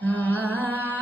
啊。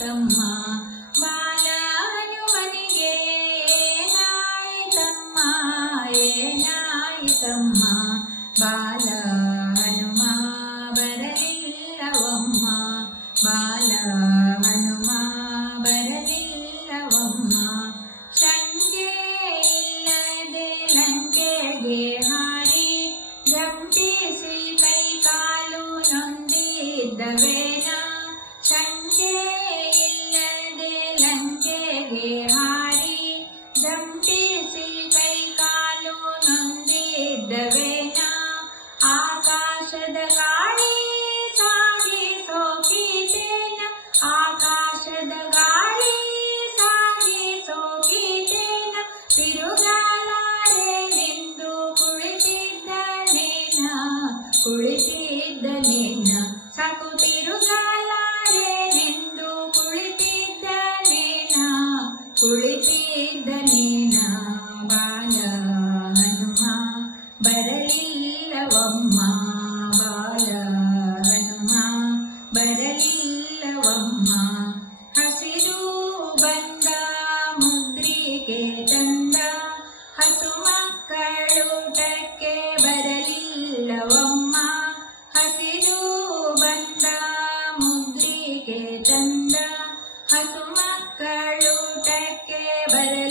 ತಮ್ಮ ಮಾಲಾನು ಮನೆಗೆ ನಾಯಿತಮ್ಮ ಏನಾಯಿತಮ್ಮ ಬಾಲ ಹನುಮ ಬರಲಿಲ್ಲವಮ್ಮ ಬಾಲ ಹನುಮ ಬರಲಿಲ್ಲವಮ್ಮ ಸಂಜೆ ಇಲ್ಲದೆ ಲಂಕೆಗೆ ಹಾರಿ ಜಂಟಿಸಿ ಕೈ ಕಾಲು ನೊಂದಿದ್ದವೇನ ಸಂಜೆ creepy But. el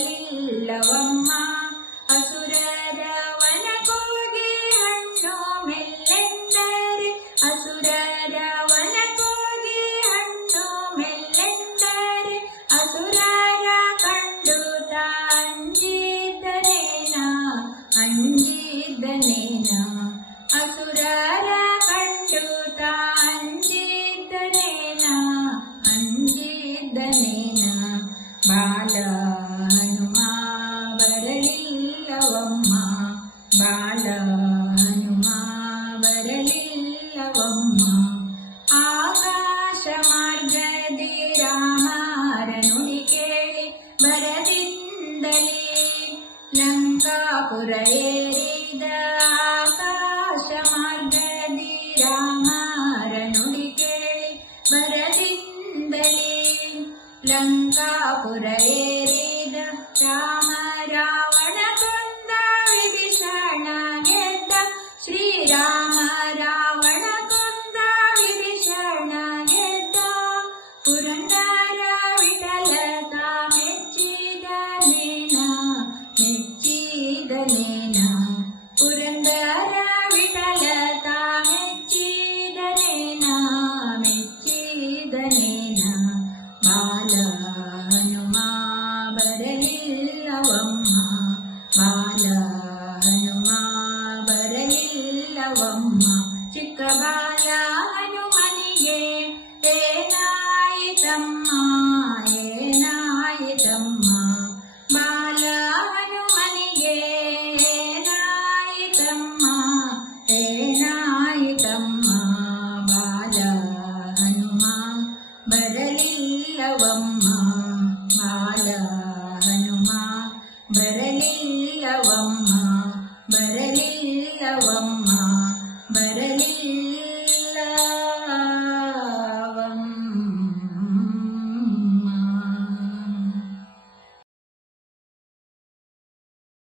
Ram रावणकुन्द Vibhishan शणा गो श्रीराम रावण पुिरि शणा य पुरन्दराविदलताता मेची दलेना मेर्ची दलेना पुरन्दराविदलता मेची